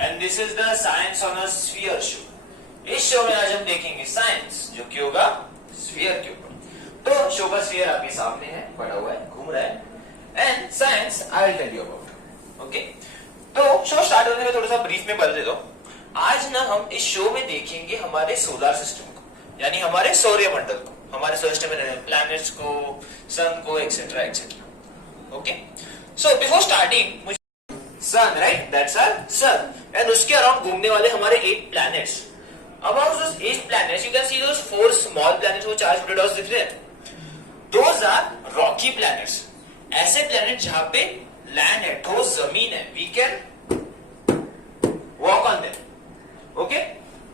And this is the science on a sphere show. इस show में आज हम देखेंगे साइंस जो कि होगा स्फीयर के ऊपर। तो शो का स्फीयर आपके सामने है, पड़ा हुआ है, घूम रहा है, and science I will tell you about. Okay, तो शो स्टार्ट होने में थोड़ा सा ब्रीफ में बता देता हूँ। आज ना हम इस शो में देखेंगे हमारे सोलर सिस्टम को, यानी हमारे सौरमंडल को, हमारे सोलर सिस्टम में प्लैनेट्स को, सन को, etcetera etcetera. Okay, so before starting sun, right, that's our sun, and उसके अराउंड घूमने वाले हमारे 8 planets. Among those 8 planets, you can see those 4 small planets वो 4 छोटे डॉट्स दिख रहे हैं। Those are rocky planets. ऐसे प्लैनेट जहां पे लैंड है, ठोस जमीन है, we can walk on them. Okay?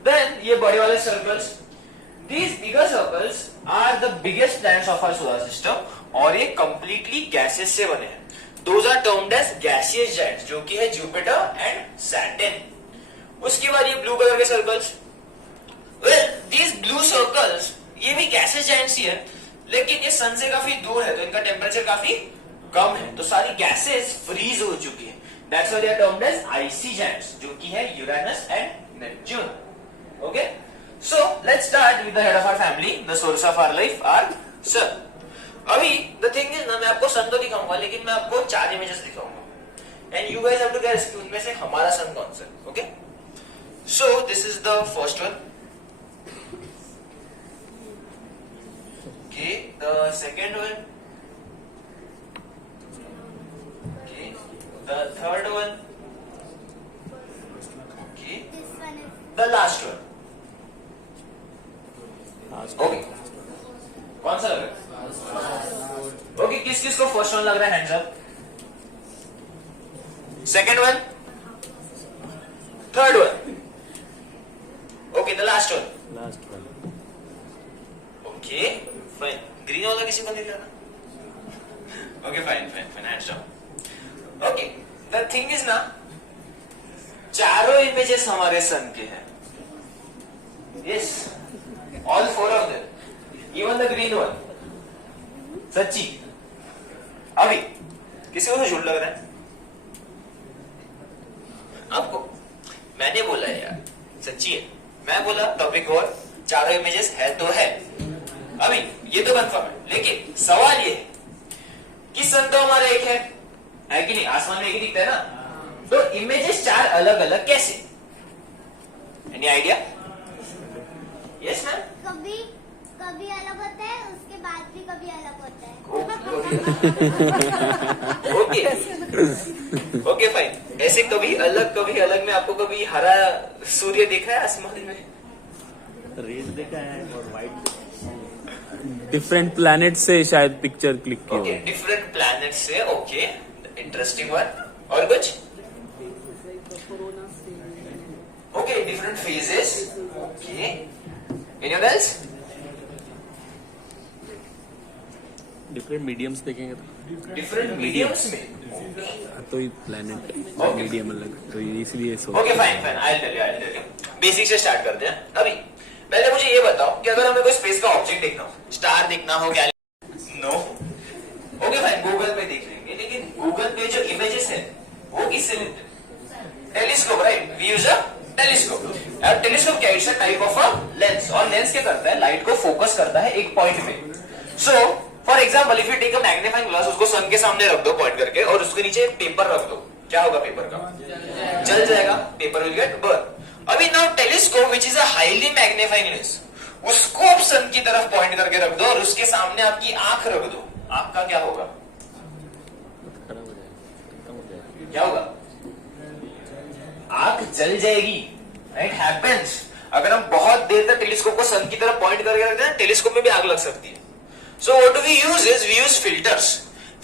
Then ये बड़े वाले circles, these bigger circles are the biggest planets of our solar system, और ये completely gases से बने हैं। Those are termed as gaseous giants, जो कि है Jupiter and Saturn. उसके बाद ये ब्लू कलर के circles, well, these blue circles, ये भी gaseous giants ही है, लेकिन ये सन से काफी दूर है, तो इनका टेम्परेचर काफी कम है, तो सारी गैसेस फ्रीज हो चुकी है। That's why they are termed as icy giants, जो कि है Uranus and Neptune. Okay, so let's start with the head of our family, the source of our life, our sun. अभी the thing is ना, मैं आपको सन तो दिखाऊंगा, लेकिन मैं आपको 4 इमेजेस दिखाऊंगा, and you guys have to guess कि उनमें से हमारा सन कौन सा है। Okay, so this is the first one. Okay, the second one. Okay, the third one. Okay, the last one. Okay, कौन सा लग रहा है? Okay, किस किस को फर्स्ट वन लग रहा है? Hands up. Second one, third one, okay, the last one. Okay, fine. Green वाला किसी को नहीं लगा? Okay, fine fine fine, hands down. Okay, the thing is ना, चारों इमेजेस हमारे सन के हैं। Yes, all 4 of them, even the green one. सच्ची? अभी किसी को तो झूठ लग रहा है आपको? मैंने बोला यार, सच्ची है। मैं बोला टॉपिक और चारों इमेजेस है तो है, अभी ये तो कंफर्म है, लेकिन सवाल ये है कि सन तो हमारा एक है कि नहीं? आसमान में एक ही दिखता है ना, तो इमेजेस 4 अलग अलग कैसे? Any idea? Yes ma'am. कभी कभी अलग होता है, उसके बाद भी कभी अलग होता है। Okay okay, fine. ऐसे कभी अलग में आपको कभी हरा सूर्य देखा है आसमान में? रेज देखा है और व्हाइट डिफरेंट प्लैनेट से शायद पिक्चर क्लिक की। ओके, डिफरेंट प्लैनेट से, ओके, इंटरेस्टिंग वन। और कुछ? Okay, different phases, okay. Anyone else? Different mediums देखेंगे तो डिफरेंट मीडियम्स में, तो ही प्लैनेट मीडियम अलग, तो इसलिए okay, fine fine, I will tell you. Basic से स्टार्ट करते हैं। अभी पहले मुझे ये बताओ कि अगर हमें कोई स्पेस का ऑब्जेक्ट देखना हो, स्टार देखना हो, galaxy, no, okay fine, Google पे देख लेंगे, लेकिन गूगल पे जो इमेजेस है वो किससे लेते हैं? Telescope, right, we use a telescope. अब टेलीस्कोप क्या है? It's a type of a lens, और लेंस क्या करता है? लाइट को फोकस करता है एक पॉइंट में। So for example, if you take a magnifying glass, उसको सन के सामने रख दो पॉइंट करके, और उसके नीचे पेपर रख दो, क्या होगा पेपर का? जल जाएगा, पेपर विल गेट बर्न। अभी now telescope which is a highly magnifying lens, उसको आप सन की तरफ पॉइंट करके रख दो और उसके सामने आपकी आंख रख दो, आपका क्या होगा? क्या होगा? आंख जल जाएगी, राइट, हैपेंस। अगर हम बहुत देर तक टेलीस्कोप को सन की तरफ पॉइंट करके रखते हैं, टेलीस्कोप में भी आग लग सकती है। So what do we use is, we use filters.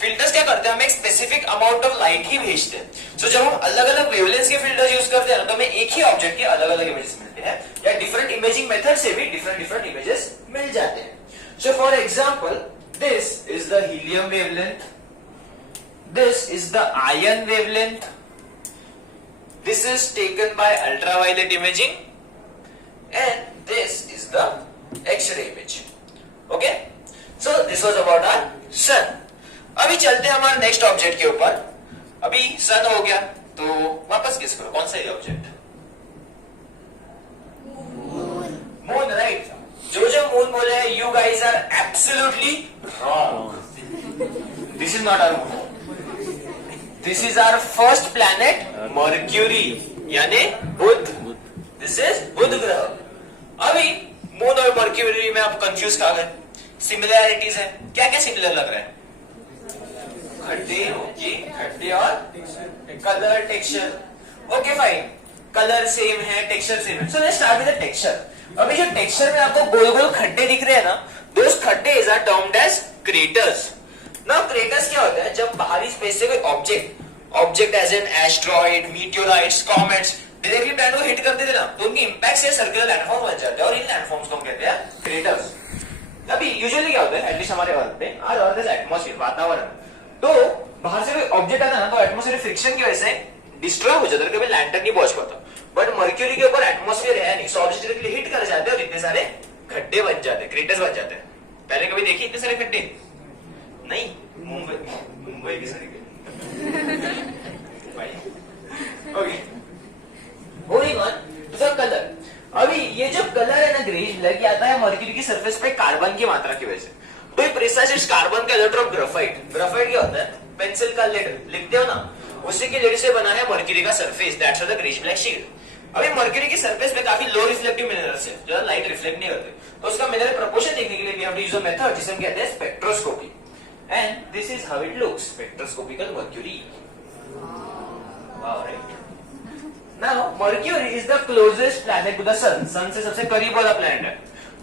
Filters क्या करते हैं? हम एक स्पेसिफिक अमाउंट ऑफ लाइट ही भेजते हैं। सो जब हम अलग अलग वेवलेंथ के फिल्टर्स यूज करते हैं तो हमें एक ही ऑब्जेक्ट के अलग अलग इमेजेस मिलते हैं, या डिफरेंट इमेजिंग मेथड से भी डिफरेंट इमेजेस मिल जाते हैं। So for example, this is the helium wavelength, this is the ion wavelength, this is taken by ultraviolet imaging, and this is the x-ray image. Okay, so this was about our sun. अभी चलते हैं हमारे next object के ऊपर। अभी सन हो गया, तो वापस गेस करो कौन सा है ऑब्जेक्ट? Moon, right? जो मून बोले हैं, you guys are absolutely wrong. This is not our moon. This is our first planet Mercury, यानी बुध. दिस इज बुध ग्रह. अभी मून और मर्क्यूरी में आप कंफ्यूज कहा गए? सिमिलैरिटीज है. क्या क्या सिमिलर लग रहा है? खड्डे, ओके, खड्डे और colour, texture. Okay fine, colour same है, टेक्सचर सेम है. So let's start with the texture. अभी जो टेक्सचर में आपको गोल गोल खड्डे दिख रहे हैं ना, दोस खड्डे is are termed as craters. Now craters क्या होता है? जब बाहरी स्पेस से कोई object as an asteroid, meteorites, comets directly planet को हिट कर देते ना, तो उनके इंपैक्ट से सर्कुलर लैंडफॉर्म बन जाते हैं और इन लैंडफॉर्म्स को हम कहते हैं क्रेटर्स. अभी यूजुअली क्या होता है, एटलीस्ट हमारे अर्थ पे, आज अर्थ इज एटमॉस्फेयर, वातावरण. तो बाहर से कोई ऑब्जेक्ट आता है ना, तो एटमॉस्फेयर फ्रिक्शन की वजह से डिस्ट्रॉय हो जाता है, कभी लैंड तक नहीं पहुंच पाता. बट मर्क्यूरी के ऊपर एटमॉस्फेयर है नहीं, सो ऑब्जेक्ट डायरेक्टली हिट कर जाते हैं और इतने सारे खड्डे बन जाते हैं, क्रेटर्स बन जाते हैं. पहले कभी देखी इतने सारे खड्डे? नहीं, मुंबई के सारे. Okay, moving on to the colour. अभी ये जो कलर है ना ग्रेइश ब्लैक, आता है मर्क्यूरी की सरफेस पे कार्बन की मात्रा की वजह से. तो प्रिसाइज इस कार्बन का इलेक्ट्रॉन ग्राफाइट. ग्राफाइट क्या होता है? पेंसिल का लेड लिखते हो ना, उसी के लेड से बना है मर्क्यूरी का surface. That's why the greyish black shade. अभी मर्क्यूरी की सरफेस पे काफी लो रिफ्लेक्टिव मिनरल्स है, जो लाइट रिफ्लेक्ट नहीं करते. तो उसका मिनरल प्रोपोर्शन देखने के लिए we have to use a method जिसे हम कहते हैं spectroscopy. And this is how it looks, spectroscopical Mercury. Alright. Now Mercury is the closest planet to the sun. सन से सबसे करीब वाला प्लैनेट है.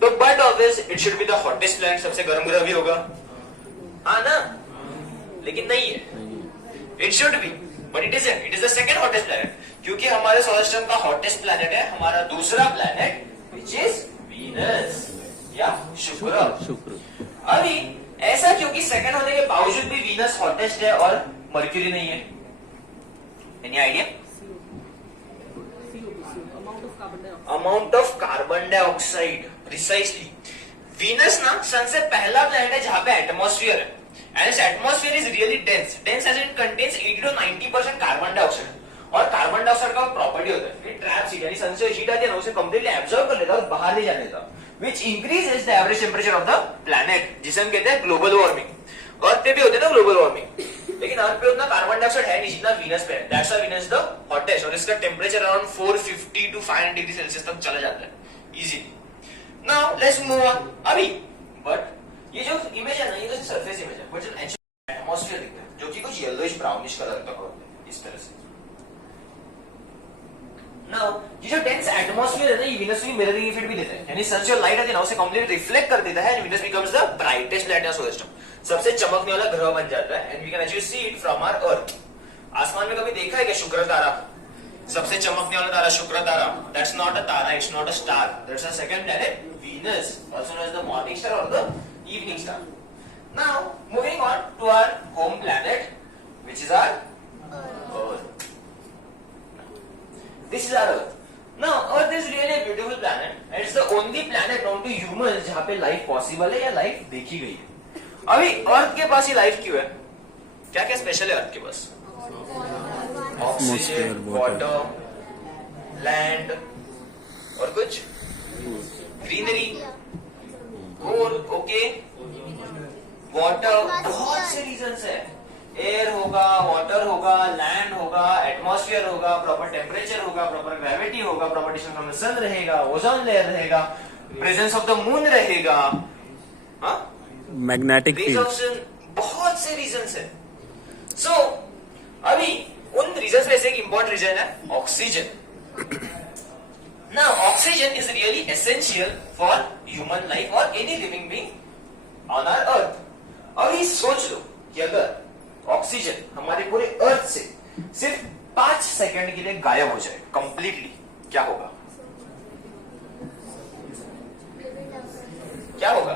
तो but obvious it should be the hottest planet, सबसे गर्म ग्रह भी होगा, हाँ ना? लेकिन नहीं है. It should B, but it is the second hottest planet, क्योंकि हमारे सोलर सिस्टम का हॉटेस्ट प्लैनेट है हमारा दूसरा प्लैनेट, व्हिच इज वीनस या शुक्र. अभी ऐसा क्योंकि सेकंड होने के बावजूद भी वीनस हॉटेस्ट है और मर्क्यूरी नहीं है? Any idea? Amount of carbon dioxide, precisely. Venus ना सन से पहला प्लैनेट है जहां पे एटमॉस्फेयर है. एंड इस atmosphere is really dense as it contains 80 to 90% carbon dioxide. और कार्बन डाइऑक्साइड का प्रॉपर्टी होता है इट ट्रैप्स हीट, यानी सन से हीट आती है ना, उसे कंप्लीटली एब्जॉर्ब कर लेता है और बाहर नहीं जाने देता, which increases the average temperature of the planet, जिसे हम कहते हैं ग्लोबल वार्मिंग. अर्थ पे भी होते हैं ना ग्लोबल वार्मिंग, लेकिन अर्थ पे उतना कार्बन डाइऑक्साइड है नहीं जितना वीनस पे है. That's why Venus is the hottest, और इसका temperature around 450 to 500 degree Celsius तक चला जाता है easily. Now let's move on. अभी बट ये जो इमेज है ना, ये तो सरफेस इमेज है, बट जो एटमॉस्फेयर दिखता है जो कि कुछ येलोइश ब्राउनिश कलर का होता है इस तरह से. नाउ ये जो डेंस एटमॉस्फेयर है ना, ये वीनस की मिररिंग इफेक्ट भी देता है, यानी सन से जो लाइट आती है ना उसे कंप्लीट रिफ्लेक्ट कर देता है and Venus becomes the brightest planet in solar system. सबसे चमकने वाला ग्रह बन जाता है. And we can actually see it from our Earth. आसमान में कभी देखा है क्या शुक्र तारा? सबसे चमकने वाला तारा शुक्र तारा. दैट्स नॉट अ तारा, it's not a star, that's a second planet Venus, also known as the morning star और the evening star. Now moving on to our home planet, which is our earth. This is our Earth. Now, Earth is really a beautiful planet, and it's the only planet known to humans जहाँ पे life possible है या life देखी गई है. अभी अर्थ के पास ही life क्यों है? क्या क्या स्पेशल है अर्थ के पास? ऑक्सीजन, वाटर, लैंड और कुछ ग्रीनरी, कोल, ओके, वाटर. बहुत से रीजंस है. एयर होगा, वाटर होगा, लैंड होगा, एटमॉस्फेयर होगा, प्रॉपर टेम्परेचर होगा, प्रॉपर ग्रेविटी होगा, प्रॉपर डिस्टेंस फ्रॉम द सन रहेगा, ओजोन लेयर रहेगा, प्रेजेंस ऑफ द मून रहेगा, मैग्नेटिक फील्ड. बहुत से रीजंस है. सो अभी उन रीजंस में से एक इंपॉर्टेंट रीजन है oxygen. Now oxygen is really essential for human life और any living being on our earth. अभी सोच लो कि अगर ऑक्सीजन हमारे पूरे अर्थ से सिर्फ 5 सेकंड के लिए गायब हो जाए कंप्लीटली, क्या होगा? क्या होगा?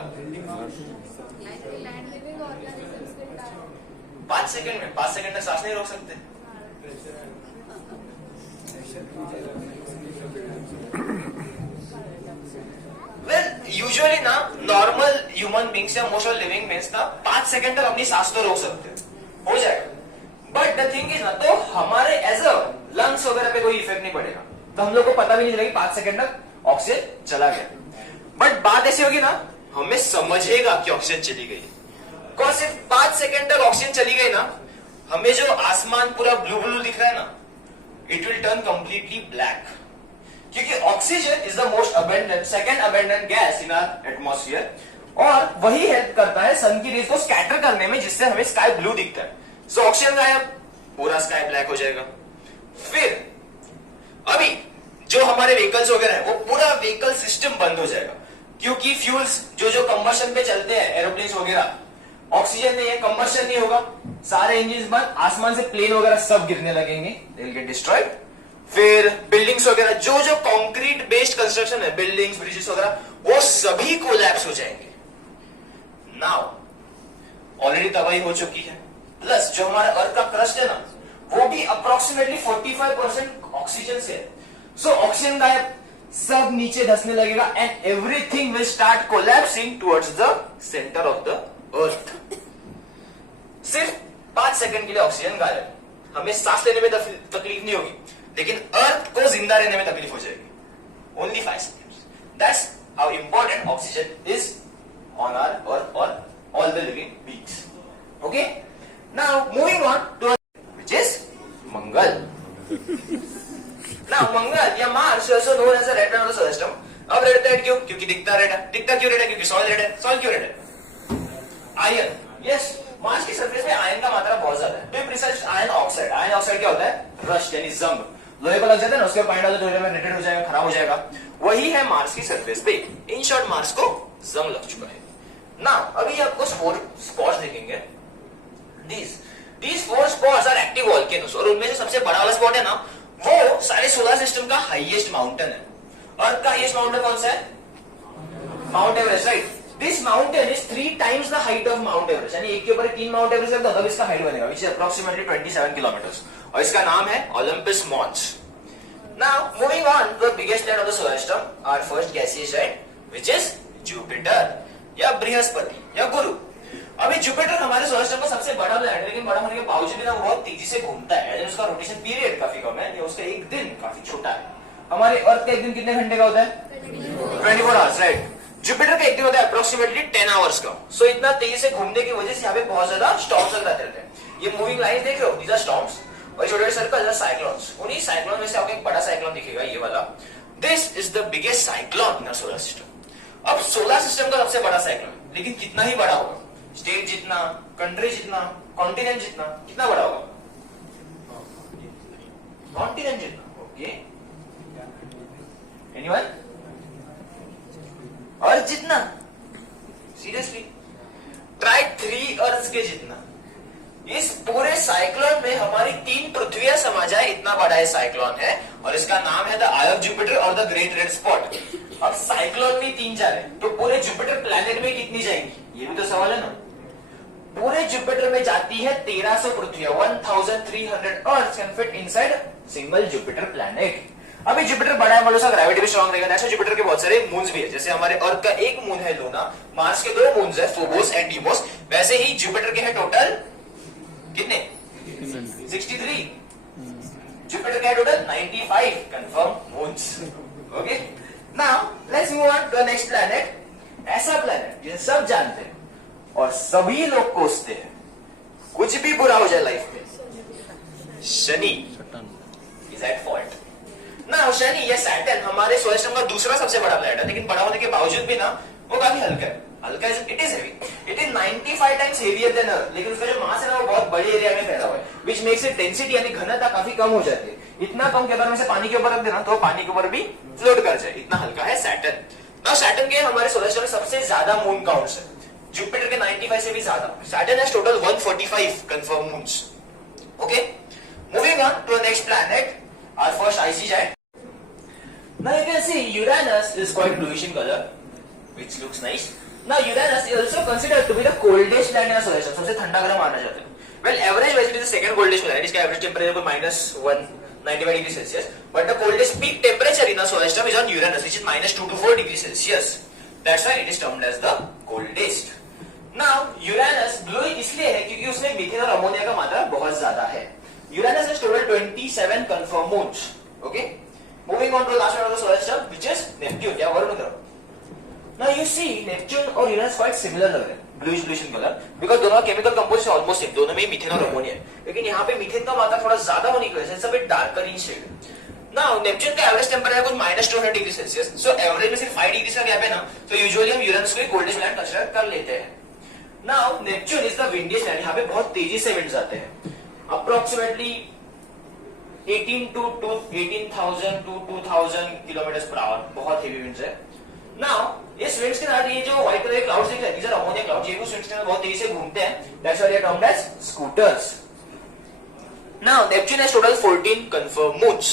5 सेकंड में, 5 सेकंड तक सांस नहीं रोक सकते. वेल यूजुअली ना नॉर्मल ह्यूमन बींग्स या मोस्ट ऑफ लिविंग बींग्स ना 5 सेकंड तक अपनी सांस तो रोक सकते हैं, हो जाएगा. बट द थिंग इज ना, तो हमारे एज अ लंग्स वगैरह पे कोई इफेक्ट नहीं पड़ेगा, तो हम लोग को पता भी नहीं चलेगा 5 सेकंड तक ऑक्सीजन चला गया। बट बात ऐसी होगी ना, हमें समझेगा कि ऑक्सीजन चली गई, कौन सिर्फ 5 सेकंड तक ऑक्सीजन चली गई ना, हमें जो आसमान पूरा ब्लू ब्लू दिख रहा है ना, it will turn completely black, क्योंकि oxygen is the most abundant, second abundant gas in our atmosphere, और वही हेल्प करता है सन की रेज को स्कैटर करने में, जिससे हमें स्काई ब्लू दिखता है। सो ऑक्सीजन गायब, पूरा स्काई ब्लैक हो जाएगा। फिर अभी जो हमारे व्हीकल्स वगैरह है, वो पूरा व्हीकल सिस्टम बंद हो जाएगा, क्योंकि फ्यूल्स जो कंबशन पे चलते हैं, एरोप्लेन वगैरह, ऑक्सीजन नहीं है, कंबशन नहीं होगा, सारे इंजन बंद, आसमान से प्लेन वगैरह सब गिरने लगेंगे, दे विल गेट डिस्ट्रॉयड। फिर बिल्डिंग्स वगैरह, जो कंक्रीट बेस्ड कंस्ट्रक्शन है, बिल्डिंग्स, ब्रिजेस वगैरह, वो सभी कोलैप्स हो जाएंगे। नाउ ऑलरेडी तबाही हो चुकी है, प्लस जो हमारा अर्थ का क्रस्ट है ना, वो भी अप्रोक्सीमेटली 45% ऑक्सीजन से है। सो ऑक्सीजन गायब, सब नीचे धंसने लगेगा, and everything will start collapsing towards the centre of the earth. सिर्फ 5 सेकंड के लिए ऑक्सीजन गायब, हमें सांस लेने में तकलीफ नहीं होगी, लेकिन अर्थ को जिंदा रहने में तकलीफ हो जाएगी। Only 5 seconds. That's how important oxygen is on our earth or all the living beings. Okay? Now moving on to which is Mangal. Now Mangal या Mars also known as a red planet of the solar system. अब red planet क्यों? क्योंकि दिखता red है। दिखता क्यों red है? क्योंकि सॉइल रेड है। सॉइल क्यों रेड है? आयरन। यस, मार्स की सरफेस में आयरन का मात्रा बहुत ज्यादा है। तो precise iron oxide. Iron oxide क्या होता है? रस्ट यानी जंग। लोहे को लग जाता है ना, उसके पानी डालो तो में रेटेड हो जाएगा, खराब हो जाएगा। वही है मार्स की सरफेस पे। इन शॉर्ट मार्स को जंग लग चुका है ना। अभी आपको 4 स्पॉट्स दिखेंगे। These 4 spots are active volcanoes, और उनमें से सबसे बड़ा वाला स्पॉट है ना, वो सारे सोलर सिस्टम का हाईएस्ट माउंटेन है। अर्थ का हाईएस्ट माउंटेन कौन सा है? Mount Everest, right. This mountain is 3 times the height of mount Everest, यानी एक के ऊपर 3 माउंट एवरेस्ट लगता है, तब इसका हाइट बनेगा, which is approximately 27 kilometers, और इसका नाम है Olympus Mons. Now moving on to the biggest planet of the solar system, our first gaseous giant, which is Jupiter या बृहस्पति या गुरु। अभी जुपिटर हमारे सोलर सिस्टम का सबसे बड़ा प्लैनेट है, लेकिन बड़ा होने के बावजूद भी ना बहुत तेजी से घूमता है, यानी उसका रोटेशन पीरियड काफी कम है, या उसका एक दिन काफी छोटा है। हमारे अर्थ का एक दिन कितने घंटे का होता है? 24 आवर्स, राइट। जुपिटर का एक दिन होता है अप्रोक्सीमेटली 10 आवर्स का। सो इतना तेजी से घूमने की वजह से यहाँ पे बहुत ज्यादा स्टॉर्म्स रहते हैं। ये मूविंग लाइन देख रहे हो, दीज आर स्टॉर्म्स, और छोटे सर्कल साइक्लोन्स। उन्हीं साइक्लोन में से आपको एक बड़ा साइक्लोन दिखेगा, ये वाला। This is the biggest cyclone in solar system. अब सोलर सिस्टम का सबसे बड़ा साइक्लोन, लेकिन कितना ही बड़ा होगा? स्टेट जितना, कंट्री जितना, कॉन्टिनेंट जितना, कितना बड़ा होगा? कॉन्टिनेंट जितना। Okay, anyone? अर्थ जितना? सीरियसली? ट्राई 3 अर्थ के जितना। इस पूरे साइक्लोन में हमारी 3 पृथ्वियां समा जाए, इतना बड़ा है साइक्लोन है, और इसका नाम है द आई ऑफ जुपिटर और द ग्रेट रेड स्पॉट। अब साइक्लोन में 3 जा रहे हैं, तो पूरे जुपिटर प्लैनेट में कितनी जाएंगी? ये भी तो सवाल है ना। पूरे जुपिटर में जाती है 1300 पृथ्वियां, 1300 earth can fit inside single Jupiter planet. अभी जुपिटर बड़ा है, मतलब उसका ग्रेविटी भी स्ट्रांग रहेगा। नेक्स्ट जुपिटर के बहुत सारे मून्स भी है, जैसे हमारे अर्थ का एक मून है लूना, मार्स के 2 मून्स है, फोबोस एंड डीमोस। वैसे ही जुपिटर के है टोटल कितने? 63। जुपिटर के है total 95 confirm moons. Okay, now let's move on to the next planet. ऐसा प्लैनेट जिसे सब जानते हैं और सभी लोग कोसते हैं, कुछ भी बुरा हो जाए लाइफ में, शनि इज एट फॉल्ट ना। शनि या सैटर्न हमारे सोलर सिस्टम का दूसरा सबसे बड़ा प्लैनेट है, लेकिन बड़ा होने के बावजूद भी ना वो काफी हल्का है। हल्का it is heavy, it is 95 times heavier than earth, लेकिन उसका जो मास है ना वो बहुत बड़े एरिया में फैला हुआ है, विच मेक्स इट डेंसिटी यानी घनता काफी कम हो जाती है। इतना कम कि अगर हम इसे पानी के ऊपर रख देना तो पानी के ऊपर भी फ्लोट कर जाए, इतना हल्का है सैटर्न। ना सैटर्न के हमारे सोलर सिस्टम में सबसे ज्यादा मून काउंट्स है, जुपिटर के 95 से भी ज्यादा। Saturn has total 145 confirm moons. Okay, moving on to the next planet, our first icy giant. Now you can see Uranus is quite bluish in color, which looks nice. Now Uranus is also considered to be the coldest planet in our solar system. सबसे ठंडा ग्रह माना जाता है। Well, average wise it is the second coldest planet. इसका average temperature को -195 degrees Celsius. But the coldest peak temperature in our solar system is on Uranus, which is -2 to 4 degrees Celsius. That's why it is termed as the coldest. Now Uranus blue इसलिए है क्योंकि उसमें methane और ammonia का मात्रा बहुत ज्यादा है। Uranus has total 27 confirmed moons. Okay. Moving on to the last one of the solar system, which is Neptune. या वरुण ग्रह. Now you see Neptune और Uranus quite similar लग रहे हैं, bluish in color, because दोनों का chemical composition almost same, दोनों में मीथेन और अमोनिया है. लेकिन यहाँ पे मीथेन का मात्रा थोड़ा ज्यादा होने की वजह से it's a bit darker in shade. Now Neptune का एवरेज टेम्परेचर कुछ -200 डिग्री सेल्सियस. सो एवरेज में सिर्फ 5 डिग्री का गैप है ना, तो यूजुअली हम यूरेनस को कोल्डेस्ट प्लैनेट कंसीडर कर लेते हैं. Now Neptune is the windiest planet. यहाँ पे बहुत तेजी से winds आते हैं. Approximately 18,000 to 2,000 kilometre per hour. बहुत हेवी winds है. Now इस winds के साथ ये जो व्हाइट कलर के क्लाउड्स दिख रहे हैं, these are ammonia clouds. ये कुछ winds के साथ बहुत तेजी से घूमते हैं. That's why they are termed as scooters. Now Neptune has total 14 confirmed moons.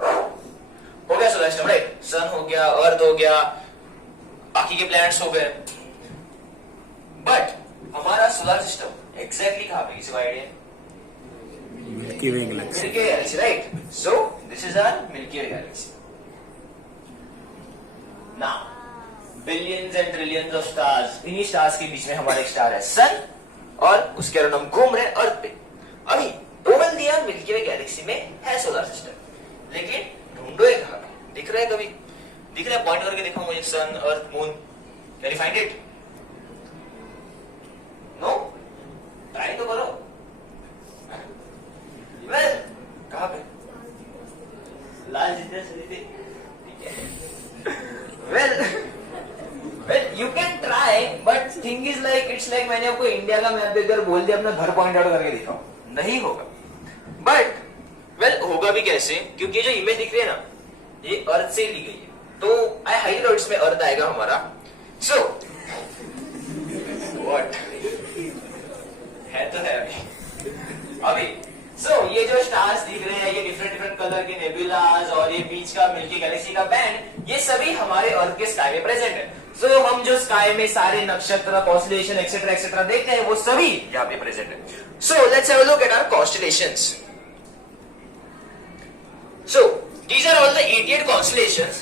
हो गया सोलर सिस्टम, राइट? सन हो गया, अर्थ हो गया, बाकी के प्लैनेट्स हो गए. बट हमारा सोलर सिस्टम एग्जैक्टली कहां पे, किसी को idea? Milky Way galaxy. Milky Way galaxy, right? So this is our Milky Way galaxy. Now billions and trillions of stars, इन्हीं स्टार्स के बीच में हमारा एक स्टार है सन, और उसके अराउंड हम घूम रहे हैं अर्थ पे. अभी बोल दिया मिल्की वे गैलेक्सी में है सोलर सिस्टम, लेकिन ढूंढो है कहां पे? दिख रहा है कभी? दिख रहा है? पॉइंट करके देखो मुझे, sun, earth, moon. Can you find it? No? Try तो करो. वेल, कहां पे? लाल जितने सही थे. Well you can try, but thing is like, it's like मैंने आपको इंडिया का मैप देकर बोल दिया अपना घर पॉइंट आउट करके दिखाओ, नहीं होगा. बट वेल होगा भी कैसे, क्योंकि जो इमेज दिख रही है ना, ये अर्थ से ली गई है, तो आई हाईलाइट इसमें अर्थ आएगा हमारा. सो व्हाट है तो है अभी. सो ये जो स्टार्स दिख रहे हैं, ये डिफरेंट कलर के नेबुलास और ये बीच का मिल्की गैलेक्सी का बैंड, ये सभी हमारे अर्थ के स्काई में प्रेजेंट है. सो हम जो स्काई में सारे नक्षत्र, कॉन्स्टेलेशन एक्सेट्रा एक्सेट्रा देखते हैं, वो सभी यहाँ पे प्रेजेंट है. So let's have a look at our constellations. So these are all the 88 constellations.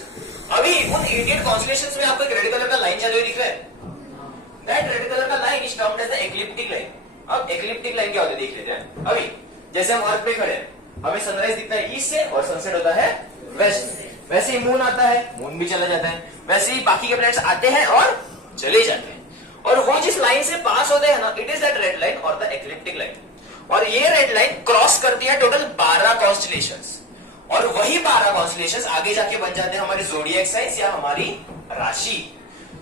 अभी उन 88 constellations में आपको एक रेड कलर का लाइन चल रही दिख रहा है. That रेड कलर का line is termed as the ecliptic line. अब ecliptic line क्या होता है देख लेते हैं. अभी जैसे हम अर्थ पे खड़े हैं, हमें सनराइज दिखता है ईस्ट से और सनसेट होता है वेस्ट से. वैसे ही मून आता है, मून भी चला जाता है. वैसे ही बाकी के प्लैनेट्स आते हैं और चले जाते हैं. और वो जिस लाइन से पास होते हैं ना, it is that red line और द ecliptic लाइन. और ये रेड लाइन क्रॉस करती है टोटल 12 कॉन्स्टेलेशंस, और वही 12 कॉन्स्टेलेशंस आगे जाके बन जाते हैं हमारी ज़ोडिएक साइंस या हमारी राशि.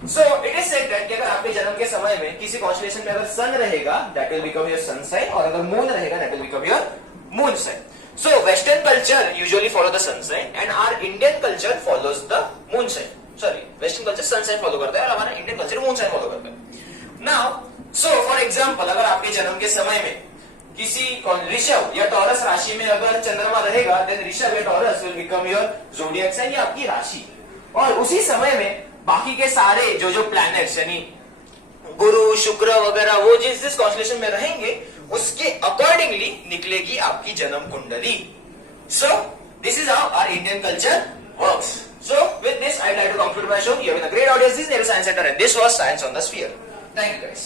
So it is said that कि अगर आपके जन्म के समय में किसी कॉन्स्टेलेशन में अगर सन रहेगा, that will become your sun sign, और अगर मून रहेगा, that will become your moon sign. So western culture usually follow the sun sign and our Indian culture follows the moon sign. Sorry, western culture sun sign follow करता है और हमारा Indian culture moon sign follow करता है. Now so for example, अगर आपके जन्म के समय में किसी ऋषभ या टॉरस राशि में अगर चंद्रमा रहेगा, देन ऋषभ या Taurus will become your zodiac sign या आपकी राशि. और उसी समय में बाकी के सारे जो प्लैनेट्स यानी गुरु, शुक्र वगैरह, वो जिस कॉन्स्टेलेशन में रहेंगे, उसके अकॉर्डिंगली निकलेगी आपकी जन्म कुंडली. So this is how our Indian culture works. So with this I like to conclude my show. You have been a great audience. This is Nehru science centre and this was science on the sphere. Thank you guys.